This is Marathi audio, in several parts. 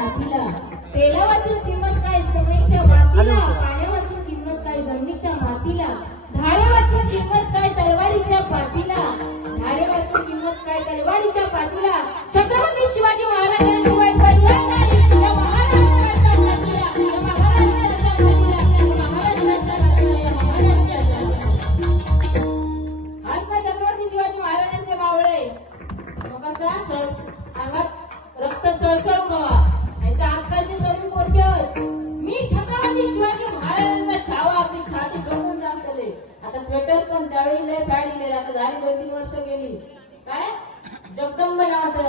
मातीला, तेला वाचून किंमत काय समईच्या मातीला, पाण्या वाचून किंमत काय जमिनीच्या मातीला, धारे वाचून किंमत काय तलवारीच्या पाठीला, धारे वाचून किंमत काय तलवारीच्या पाठीला. छत्रपती शिवाजी महाराजांशिवाय पर्याय नाही या महाराष्ट्राच्या मातीला, या महाराष्ट्राच्या मातीला, या महाराष्ट्राच्या मातीला, या महाराष्ट्राच्या मातीला. आज ना छत्रपती शिवाजी महाराजांचे मावळे मग कसा अंगात रक्त सळसळ व्हावा. नाही तर आजकालचे तरुण पोरगे मी छत्रपती शिवाजी महाराजांचा छावा आपली छाती डोकून जातले. आता स्वेटर पण त्यावेळी लय फॅड दिलेला, आता झाली 2-3 वर्ष गेली. काय जगदंब नावाचं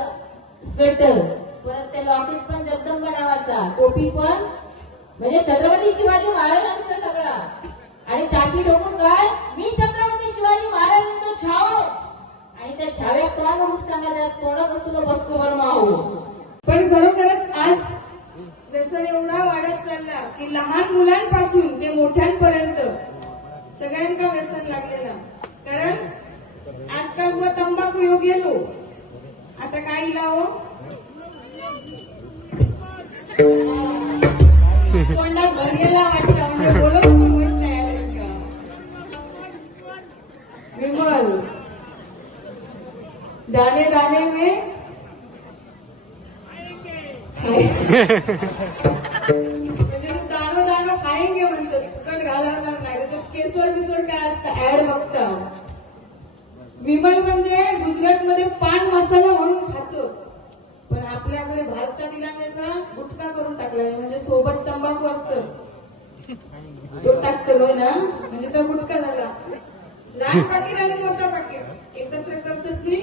स्वेटर, परत ते लॉकेट पण जगदंब नावाचा, टोपी पण म्हणजे छत्रपती शिवाजी महाराजांचा सगळा. आणि छाती डोकून काय मी छत्रपती शिवाजी महाराजांचा छावा. आणि त्या छाव्यात काय म्हणून सांगा तोंड कसं बसतो बर्मा हो. पण खरोखरच आज व्यसन एवढा वाढत चालला की लहान मुलांपासून ते मोठ्यांपर्यंत सगळ्यांना व्यसन लागलेलं. कारण आजकाल व तंबाखू योग गेलो आता काय लावो तोंडात भरलेला वाटला म्हणजे बोलत होत नाही का विमल दाने दाने में म्हणजे तू दानो दानो खाएंगे म्हणतो फुकट घालवणार नाही. तो केसर बिसर काय असतं ऍड बघता. विमल म्हणजे गुजरातमध्ये पान मसाला म्हणून खातो, पण आपल्याकडे भारतातील त्याचा गुटखा करून टाकला म्हणजे सोबत तंबाखू असतं तो टाकतो ना म्हणजे तो गुटखा झाला. लहान पाकिट आणि मोठा पाकिट एकत्र करतात ती.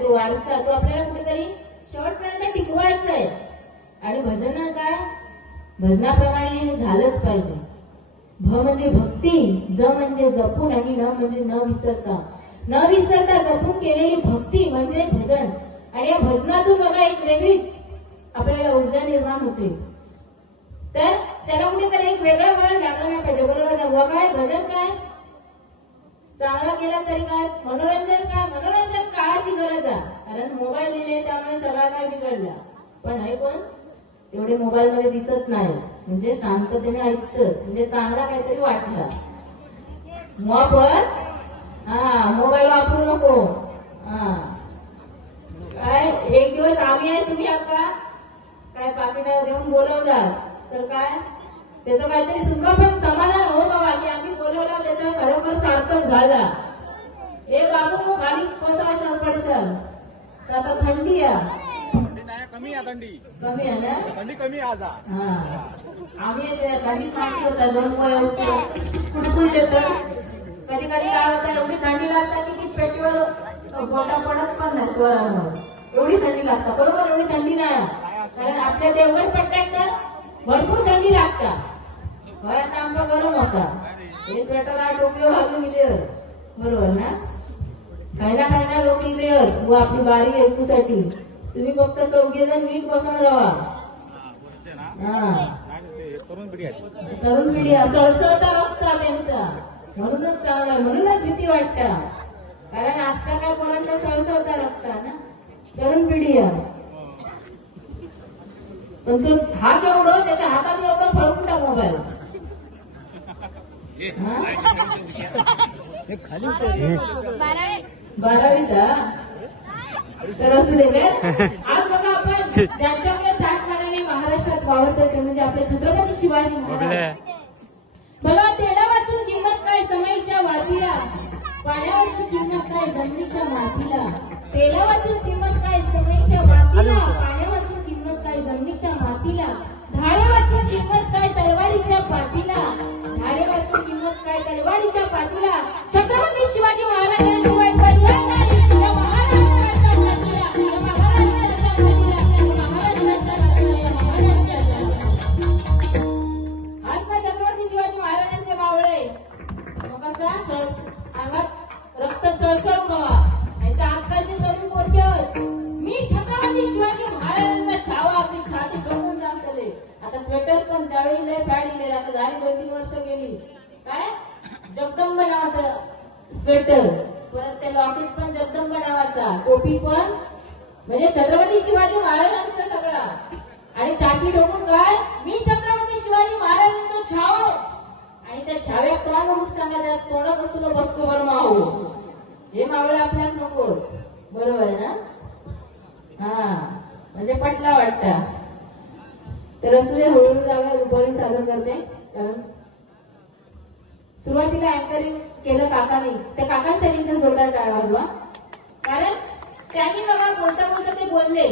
तो वारसा तो आपल्याला कुठेतरी शेवटपर्यंत टिकवायचा आहे. आणि भजन काय भजनाप्रमाणे झालंच पाहिजे. भ म्हणजे भक्ती, ज म्हणजे जपून आणि न म्हणजे न विसरता. न विसरता जपून केलेली भक्ती म्हणजे भजन. आणि या भजनातून बघा एक वेगळीच आपल्याला ऊर्जा निर्माण होते. तर त्याला कुठेतरी एक वेगळा वेळ लागला नाही पाहिजे. बरोबर ना. व काय भजन काय चांगला केला तरी काय मनोरंजन काय मनोरंजन काळाची गरज आहे. कारण मोबाईल दिले त्यामुळे सगळा काय बिघडला. पण हे पण तेवढे मोबाईल मध्ये दिसत नाही म्हणजे शांततेने ऐकत म्हणजे चांगला काहीतरी वाटला. पण मोबाईल वापरू नको. काय एक दिवस आम्ही आहे तुम्ही आता काय पाकिट देऊन बोलवला तर काय त्याचं काहीतरी तुमका पण समाधान हो बाबा की आम्ही बोलवला त्याचा खरोखर सार्थक झाला. हे बाबू खाली कसा असाल पडशाल. तर आता थंडी आहे कमी आहे थंडी कमी आहे ना थंडी कमी आज. आम्ही थंडी थंडी होता 2 पोळ्या कुडकुड येतं. कधी कधी काय होतं एवढी थंडी लागतात की पेटीवर पोटा पडत पण नाही स्वरांवर. एवढी थंडी लागतात बरोबर. एवढी थंडी नाही कारण आपल्या देवगड पट्ट्यात तर भरपूर थंडी लागतात. घरात आमचा गरम होता. हे स्वेटर टोपी घालून गेले बरोबर ना. काही ना लोक इथे व आपली बारी ऐकूसाठी तुम्ही फक्त 4 जण नीट बसून राहा. तरुण पिढी सळसळता रक्ता त्यांचा म्हणूनच चांगला म्हणूनच भीती वाटतं. कारण आता काय कोणाचा सळसळता रक्ता ना तरुण पिढी आहे. पण तो हात एवढं त्याच्या हातात एवढं फळकुटा मोबाईल 12वीचा तर असू दे. आज बघा आपण ज्यांच्याकडे ताटमानाने महाराष्ट्रात वावरतात ते म्हणजे आपले छत्रपती शिवाजी महाराज. बघा तेला वाचून किंमत काय समईच्या वातीला, पाण्या वाचून किंमत काय जमिनीच्या मातीला, तेला वाचून किंमत काय समईच्या वातीला, पाण्या वाचून किंमत काय जमिनीच्या मातीला, धारे वाचून किंमत काय तलवारीच्या पाठीला, धारे वाचून किंमत काय तलवारीच्या पाठीला. छत्रपती शिवाजी महाराजांशिवाय पर्याय नाही या महाराष्ट्राच्या मातीला, या महाराष्ट्राच्या मातीला, या महाराष्ट्राच्या मातीला, या महाराष्ट्राच्या स्वेटर पण त्यावेळी लय फॅड दिलेला, आता झाली 2-3 वर्ष गेली. काय जगदंब नावाचं स्वेटर, परत ते लॉकेट पण जगदंब नावाचा, टोपी पण म्हणजे छत्रपती शिवाजी महाराजांचा सगळा, आणि चाकी ठोकून काय मी छत्रपती शिवाजी महाराजांचा छाव, आणि त्या छाव्यात तोंड म्हणून सांगा त्या तोंडात असतो बसतो बरं मावो, हे मावळे आपल्याला नको. बरोबर ना? हा म्हणजे पटला वाटतं. तर असं हळूहळू जाऊया रुपाली सादर करते. कारण सुरुवातीला अँकरिंग केलं काकाने, त्या काकांसाठी तर जोरदार टाळा वाजवा. कारण त्यांनी बघा बोलता बोलता ते बोलले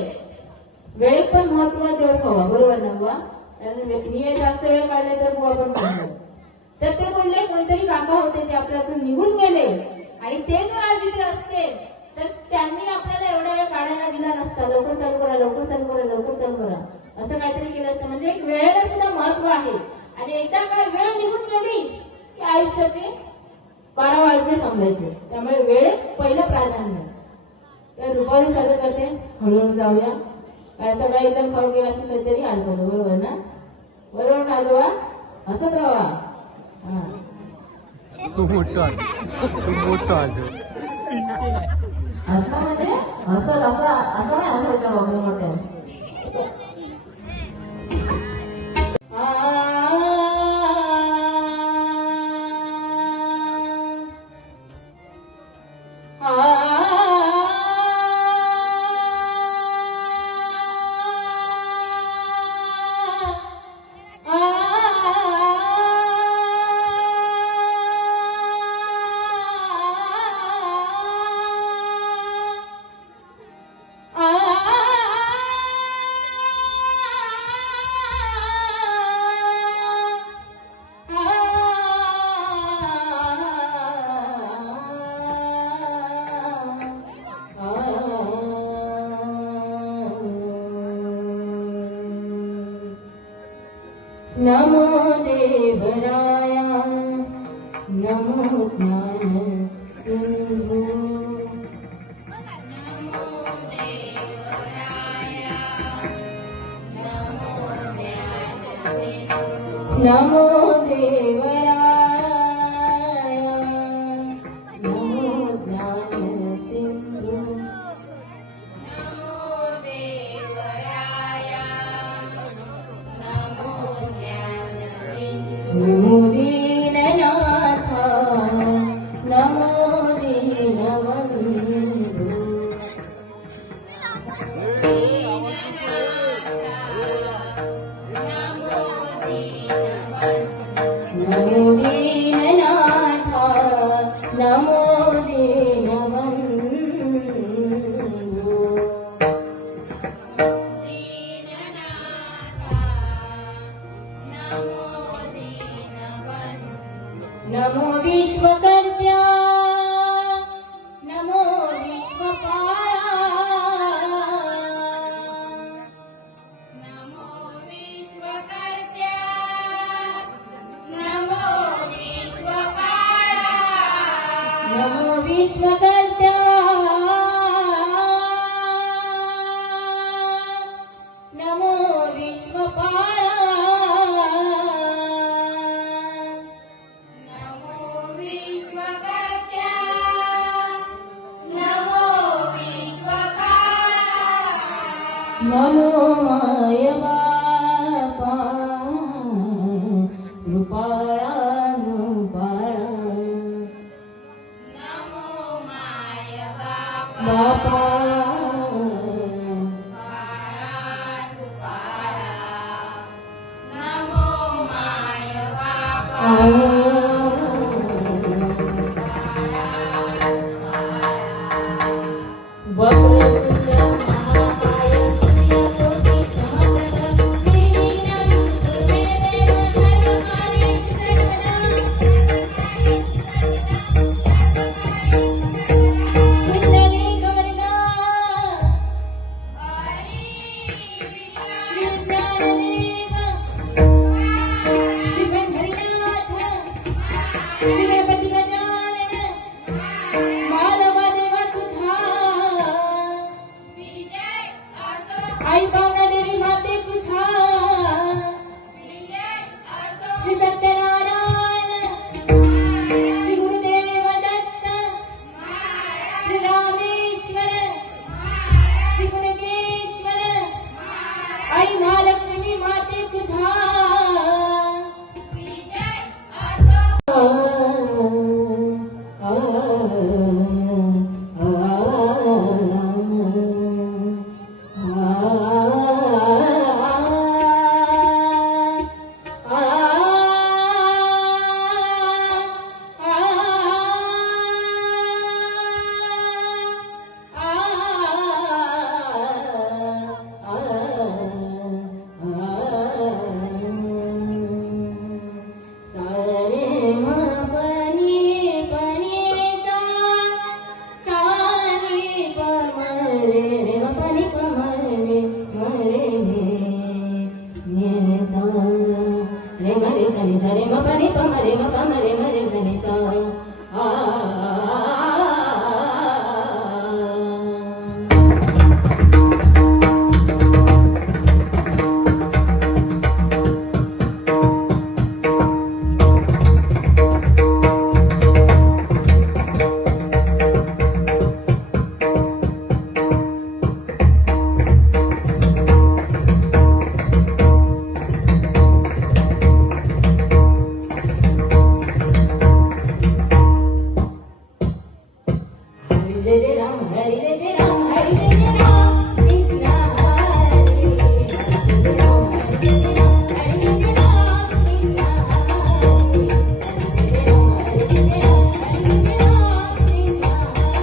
वेळेत पण महत्व देऊ खावा. बरोबर ना बुवा? कारण मी जास्त वेळ काढले तर बुवा पण काढलं. तर ते बोलले कोणतरी काका होते ते आपल्यातून निघून गेले, आणि ते जर आज इथे असते तर त्यांनी आपल्याला एवढा वेळ काढायला दिला नसता. लवकर चालू करा, लवकर चालू करा, लवकर चालू करा असं काहीतरी केलं असतं. म्हणजे एक वेळेला सुद्धा महत्व आहे, आणि एकदा काय वेळ निघून गेली की आयुष्याचे 12 वाजले समजायचे. त्यामुळे वेळ पहिलं प्राधान्य. तर रुपाली सादर करते, हळूहळू जाऊया. काय सगळं एकदम खाऊ गेला की कधीतरी अडकवलं. बरोबर ना? बरोबर ना आजोबा? हसत राहा. खूप मोठं आज असं म्हणजे असं असं नाही असायचं बाबा मोठ्या. नमो देवराया नमो ज्ञान सिंधु नमो देवराया नमो ज्ञान सिंधु नमो दीननाथ नमो दीनबन्धु नमो दीननाथ नमो दीनबन्धु नमो विश्वकर्त्या नमो विश्वपाला नमो विश्वकर्त्या नमो विश्वपाला नमो विश्वकर्त्या नमो विश्वपाला नमो माय बापा कृपाळा कृपाळा नमो माय बापा नमो माय बापा वक्रतुंड महाकाय सूर्यकोटि समप्रभ निर्विघ्नं कुरु मे देव सर्वकार्येषु सर्वदा पुण्डरीकवरदा श्री ज्ञानदेव श्री पंढरीनाथ श्री गणपती गजानन माधवादेवा तुझा आई पावना देवी माते तुझा रे म प नि प म रे म रे रे सा रे म रे सा नि सा रे म प नि प म रे म प म रे म रे सा नि सा Hare Jai Ram, Hare Jai Ram, Hare Jai Ram, Krishna Hare, Hare Jai Ram, Hare Jai Ram, Hare Jai Ram, Krishna Hare, Hare Jai Ram, Hare Jai Ram, Hare Jai Ram, Krishna Hare.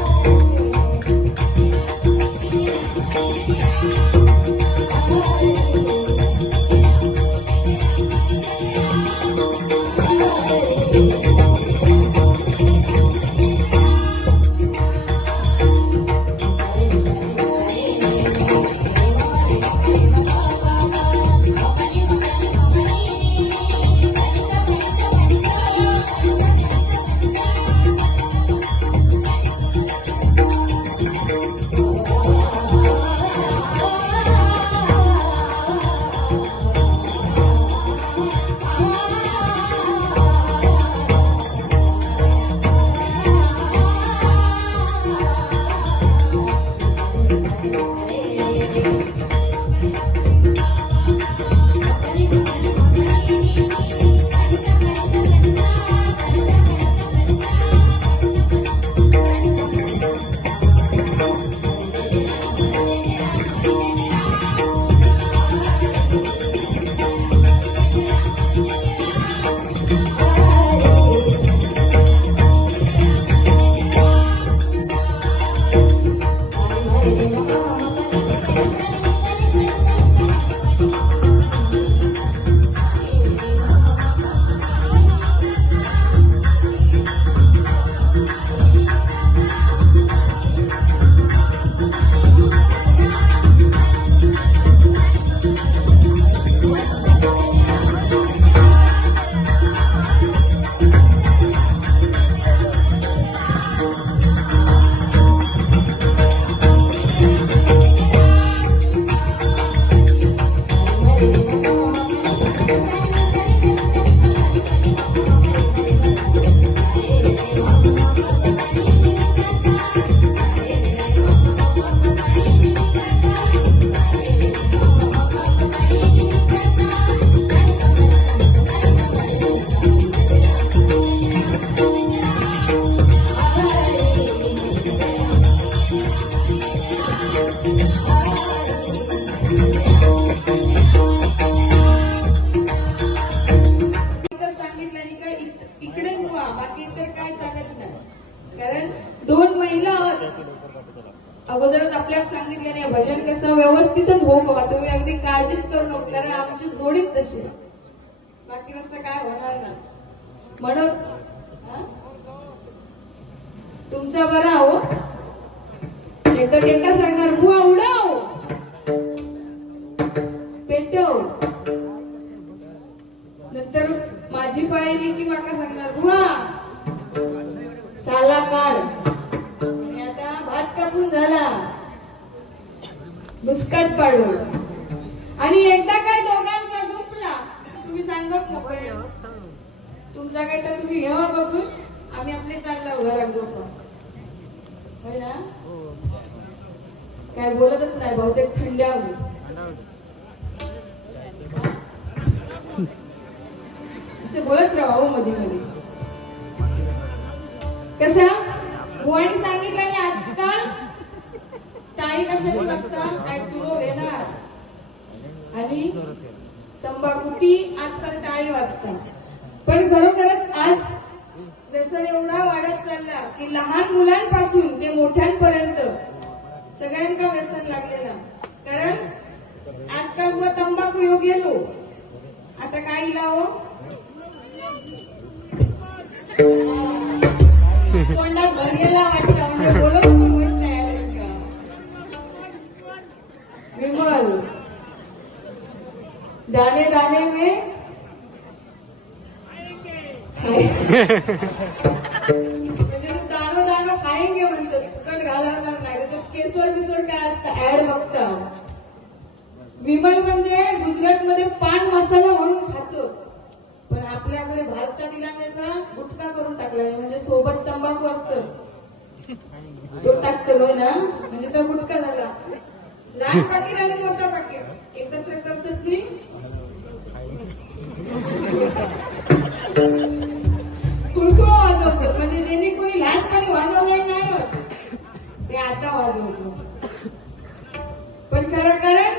अगोदरच आपल्याला सांगितल्याने भजन कसं व्यवस्थितच हो बाबा, तुम्ही अगदी काळजीच करू नको, कारण आमची जोडीच तशी आहे. बाकी नसतं काय होणार ना. म्हणून तुमचा बरा हो, एकदा टेका सांगणार बुवा उडाव पेटव, नंतर माझी पाळली की माका सांगणार बुवा साला काढ, आणि आता भात कापून झाला बुसकाट पाडून, आणि एकदा काय दोघांचा झोपला तुम्ही सांगत नको, तुमचा काय तर तुम्ही घ्यावा बघून, आम्ही आपले चालला घरात झोपा. होय ना, काय बोलतच नाही बहुतेक थंड्या असे बोलत राहा मध्ये मध्ये. कसा बुवानी सांगितलं आणि आजकाल टाळी कशाची वाजतात, काय सुरू घेणार आणि तंबाखूती आजकाल टाळी वाजतात. पण खरोखरच आज व्यसन एवढा वाढत चालला की लहान मुलांपासून ते मोठ्यांपर्यंत सगळ्यांना व्यसन लागलेलं. कारण आजकाल बुवा तंबाखू योग गेलो, आता काय लावो तोंडात भरलेला वाटला, म्हणजे बोलत पण होत नाही का. विमल दाने दाने में म्हणजे तू दाणो दाणो खाएंगे म्हणतात फुकट घालवणार नाही तर केसर बिसर काय असतं ऍड बघता विमल म्हणजे गुजरातमध्ये पान मसाला म्हणून खातो पण आपल्याकडे भारतातील त्याचा गुटखा करून टाकला म्हणजे सोबत तंबाखू असतं तो टाकतो ना म्हणजे तो गुटखा झाला लहान पाकिट आणि मोठा पाकिट एकत्र करतात ती खुळखुळ वाजवतात म्हणजे ज्याने कोणी लहानपणी वाजवलं नाही होत ते आता वाजवतो पण खरं कारण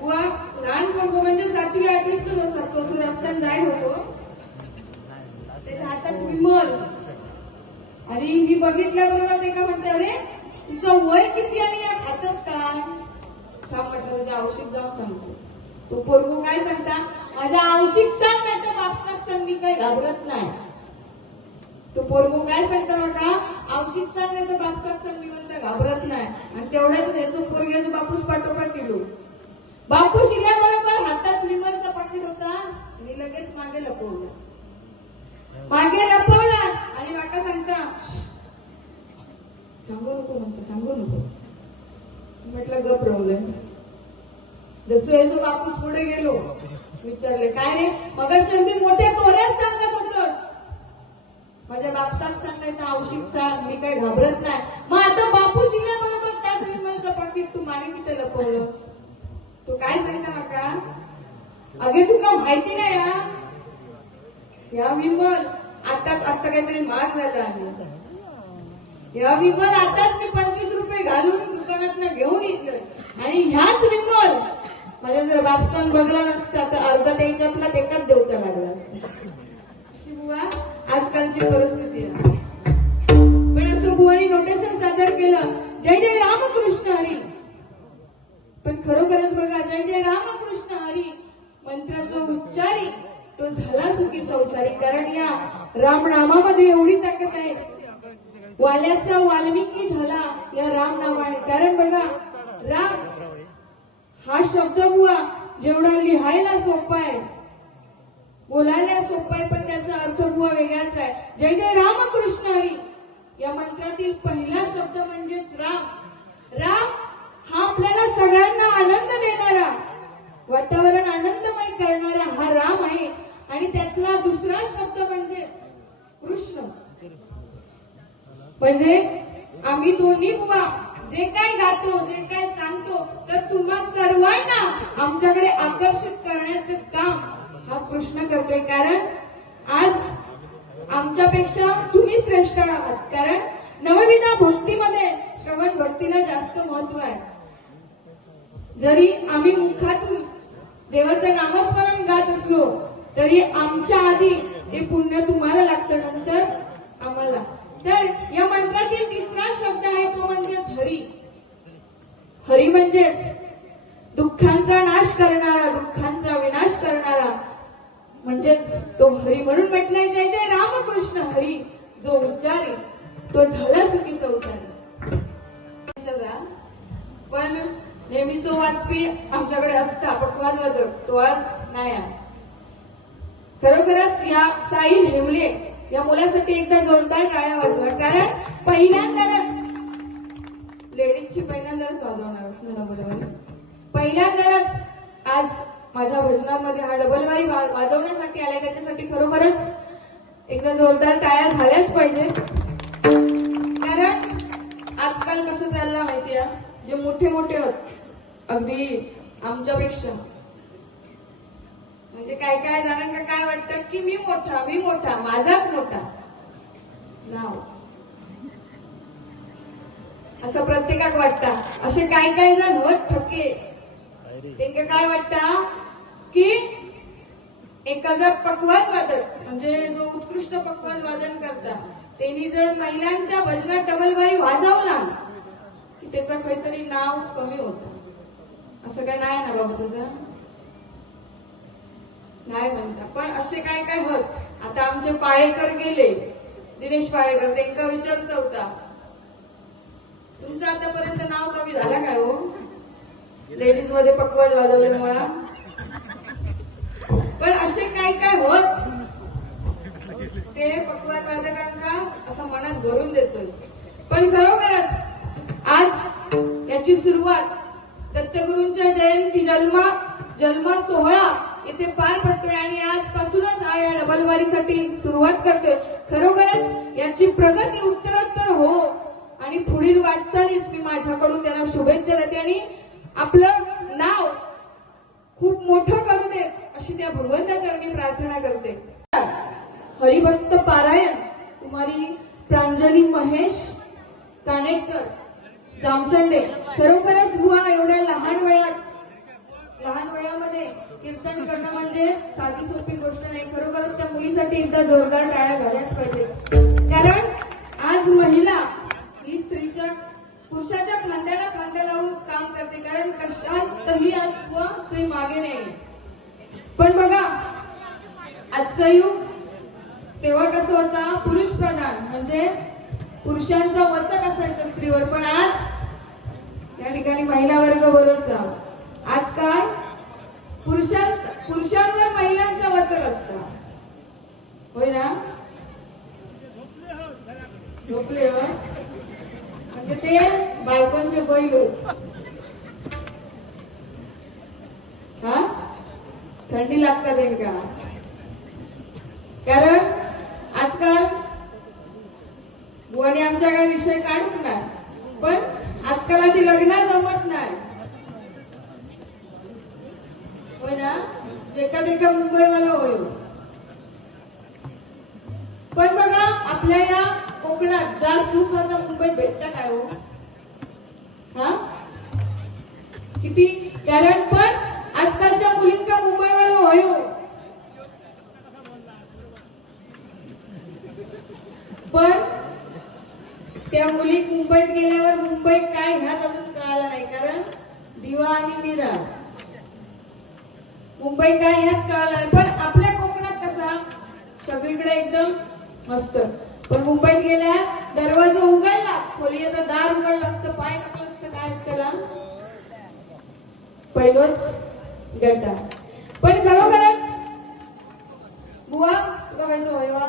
बुवा लहान पोरगं म्हणजे 7वी 8वीतच असतात तो रस्त्याने जाईल होतो त्याच्या हातात विमल आणि मी बघितल्याबरोबर ते का म्हणते अरे तुझं वय किती आणि या खातच काय का म्हटलं तुझ्या औषध जाऊन सांगतो तो पोरगो काय सांगता माझ्या औषध सांग नाही तर बापसात सांग मी काही घाबरत नाही तो पोरगो काय सांगता बघा औषध सांग नाही तर बापसात सांग मी म्हणता घाबरत नाही आणि तेवढ्याच त्याचं पोरग्याचं बापूस पाठोपाठ केलो बापू शिल्याबरोबर हातात विमलचा पाकिट होता आणि लगेच मागे लपवला आणि माका सांगता सांगू नको म्हणतो सांगू नको म्हटलं गप रवलंय जसं याचं बापूस पुढे गेलो विचारले काय रे मग शेवटी मोठ्या तोऱ्याच सांगत होतस माझ्या बापसात सांगायचं औषध सांग मी काही घाबरत नाही मग आता बापू शिल्याबरोबर त्याच विमलचं पाकिट तू मागे किती लपवलंस तो काय सांगता माका अगे तुका माहिती नाही या विमल आता काहीतरी महाग झाला आहे या विमल आताच मी 25 रुपये घालून दुकानात घेऊन येतलं आणि ह्याच विमल माझ्या जर बापसान बघला नसता तर अर्धा त्याच्यातला तेकाच देवता लागला अशी बुवा आजकालची परिस्थिती आहे पण असं बुवानी नोटेशन सादर केलं जय जय रामकृष्ण हरी पण खरोखरच बघा जय जय रामकृष्ण हरी मंत्राचा उच्चारी तो झाला सुखी संसारी कारण या रामनामामध्ये एवढी ताकद आहे वाल्याचा वाल्मिकी झाला या राम नामाने कारण बघा राम हा शब्द बुवा जेवढा लिहायला सोपा आहे बोलायला सोपा आहे पण त्याचा अर्थ बुवा वेगळाच आहे जय जय रामकृष्ण हरी या मंत्रातील पहिला शब्द म्हणजेच राम राम हा आपल्याला सगळ्यांना आनंद देणारा वातावरण आनंदमय करणारा हा राम आहे आणि त्यातला दुसरा शब्द म्हणजे कृष्ण म्हणजे आम्ही दोन्ही बुवा जे काय गातो जे काय सांगतो तर तुम्हा सर्वांना आमच्याकडे आकर्षित करण्याचं काम हा कृष्ण करतोय कारण आज आमच्यापेक्षा तुम्ही श्रेष्ठ आहात कारण नवविधा भक्तीमध्ये श्रवण भक्तीला जास्त महत्व आहे जरी आम्ही मुखातून देवाचं नामस्मरण गात असलो तरी आमच्या आधी हे पुण्य तुम्हाला लागतं नंतर आम्हाला तर या मंत्रातील तिसरा शब्द आहे तो म्हणजेच हरी हरी म्हणजेच दुःखांचा नाश करणारा दुःखांचा विनाश करणारा म्हणजेच तो हरी म्हणून म्हटलंय जय जय रामकृष्ण हरी जो उच्चारी तो झाला सुखी संसारी पण नेहमीच वाजपी आमच्याकडे असता पक्वाज वादक तो आज नाही आहे खरोखरच या साई नेमले या मुलासाठी एकदा जोरदार टाळ्या वाजवा कारण पहिल्यांदाच लेडीजची पहिल्यांदाच वाजवणार असणार डबलवारी पहिल्यांदाच आज माझ्या भजनांमध्ये हा डबलवारी वाजवण्यासाठी आलाय त्याच्यासाठी खरोखरच एकदा जोरदार टाळ्या झाल्याच पाहिजे कारण आजकाल कसं चाललं माहितीये जे मोठे मोठे अगदी आमच्यापेक्षा म्हणजे काय काय जणांना काय वाटतं की मी मोठा माझाच मोठा नाव असं प्रत्येकाक वाटतं असे काय काय जण होत ठके त्यांना काय वाटतं की एखादा पक्वाज वादक म्हणजे जो उत्कृष्ट पक्वाज वादन करता त्यांनी जर महिलांच्या भजनात डबलबारी वाजवला की त्याचं काहीतरी नाव कमी होतं असं काय नाही ना बाबा तुझं नाही म्हणता पण असे काय काय होत आता आमचे पाळेकर गेले दिनेश पाळेकर त्यांना विचारचा होता तुमचं आतापर्यंत नाव कमी झाला काय हो लेडीज मध्ये पक्वाद वाजवले मला. पण असे काय काय होत ते पक्वाद वादकांना असं मनात भरून देतोय. पण खरोखरच आज याची सुरुवात दत्तगुरूंच्या जयंती जन्म सोहळा इथे पार पडतोय आणि आजपासूनच हा या डबलवारीसाठी सुरुवात करतोय. खरोखरच याची प्रगती उत्तरोत्तर हो आणि पुढील वाटचालीस मी माझ्याकडून त्यांना शुभेच्छा देते आणि आपलं नाव खूप मोठं करू देत अशी त्या भगवंताच्या मी प्रार्थना करते. हरिभक्त पारायण कुमारी प्रांजली महेश कानेटकर जामसंडे. खरोखरच बुवा एवढ्या लहान वयामध्ये कीर्तन करणं म्हणजे साधी सोपी गोष्ट नाही. खरोखरच त्या मुलीसाठी एकदा जोरदार टाळ्या झाल्याच पाहिजे. कारण आज महिला ही स्त्रीच्या पुरुषाच्या खांद्याला खांदा लावून काम करते. कारण कशातही आज बुवा स्त्री मागे नाही. पण बघा आजचं युग तेव्हा कसं होता पुरुष प्रधान म्हणजे पुरुषांचा वचक असायचं स्त्रीवर. पण आज या ठिकाणी महिला वर्ग बरोबरचा आज काय पुरुषांवर महिलांचा वचक असतं. होय ना? झोपले म्हणजे ते बायकोंचे बैल होत. हा थंडी लागतात का? कारण आजकाल बुवाने आमच्या काही विषय काढूक नाही. पण आजकाल आधी लग्न जमत नाही. होय ना? एका मुंबईवाला होय. पण बघा आपल्या या कोकणात जा सुख आता मुंबईत भेटतं काय हो? हा किती? कारण पण आजकालच्या मुलींका मुंबईवाला होय. पण त्या मुली मुंबईत गेल्यावर मुंबईत काय ह्यात अजून कळालं नाही. कारण दिवा आणि मीरा मुंबई काय ह्याच कळालं नाही. पण आपल्या कोकणात कसा सगळीकडे एकदम मस्त. पण मुंबईत गेल्या दरवाजा उघडला खोलीचं दार उघडलं असतं पाय टाकलं असतं काय त्याला पहिलंच गटा. पण खरोखरच बुवा तुला व्हायचं वयवा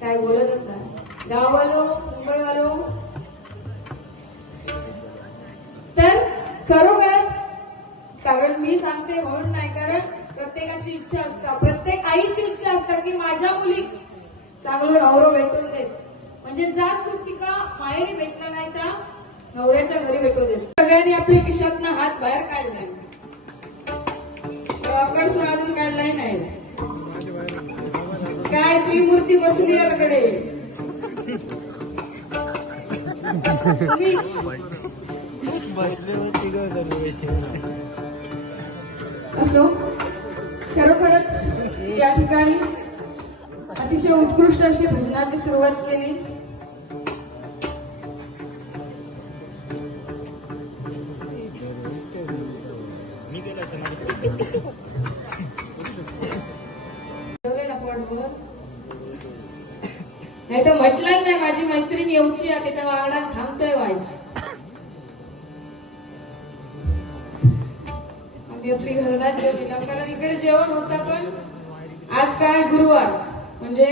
काय बोलत होता गाववालो मुंबईवालो. तर खरोखरच कारण मी सांगते म्हणून नाही. कारण प्रत्येकाची इच्छा असतात प्रत्येक आईची इच्छा असतात की माझ्या मुली चांगलं नवरं भेटून देत. म्हणजे जा सुख तिका माहेरी भेटला नाही का नवऱ्याच्या घरी भेटू देत. सगळ्यांनी आपल्या खिशातनं हात बाहेर काढलाय. गावाकडे अजून काढलाय नाही. काय त्रिमूर्ती बसली याकडे असो. खरोखरच या ठिकाणी अतिशय उत्कृष्ट अशी भजनाची सुरुवात केली. नाही तर म्हटलं नाही माझी मैत्रीण येऊची त्याच्या वागडात थांबतोय व्हायचं. आम्ही आपली घरात जेवण कारण इकडे जेवण होता. पण आज काय गुरुवार म्हणजे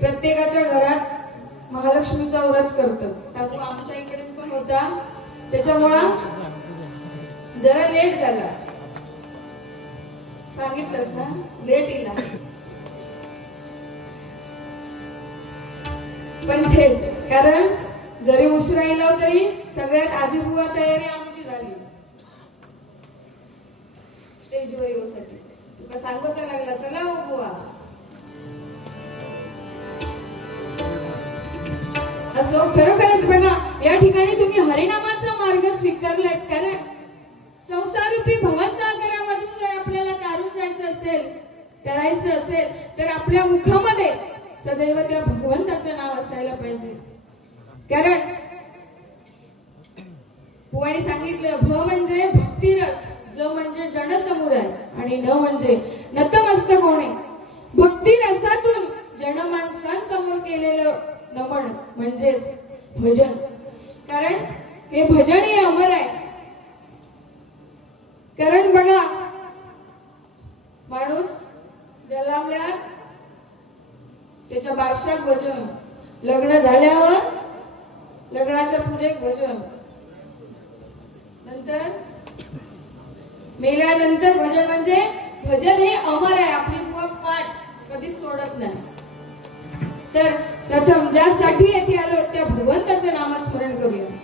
प्रत्येकाच्या घरात महालक्ष्मीचा व्रत करतं. त्यामुळे आमच्या इकडे पण होता. त्याच्यामुळं जरा लेट झाला. सांगितलंस ना लेट येईल. पण थेट कारण जरी उशिरा येलो तरी सगळ्यात आधी बुवा तयारी आमची झाली स्टेजवर येऊसाठी. तुका सांगता लागला चला हो बुवा. असो खरोखरच बघा या ठिकाणी तुम्ही हरिनामाचा मार्ग स्वीकारलाय. कारण संसारूपी भवसागरामधून जर आपल्याला तारून जायचं असेल करायचं असेल तर आपल्या मुखामध्ये सदैव त्या भगवंताचं नाव असायला पाहिजे. कारण बुवाने सांगितलं भ म्हणजे भक्तिरस, ज म्हणजे जनसमुदाय आणि न म्हणजे नतमस्तक होणे. भक्तिरसातून जनमानसांसमोर केलेलं नमन म्हणजेच भजन. कारण हे भजन हे अमर आहे. कारण बघा, माणूस जन्मल्या त्याच्या बारशात भजन, लग्न झाल्यावर लग्नाच्या पूजेत भजन, नंतर मेल्यानंतर भजन. म्हणजे भजन हे अमर आहे, आपली बुवा पाठ कधीच सोडत नाही. तर प्रथम ज्यासाठी येथे आलो त्या भगवंताचं नामस्मरण करूया.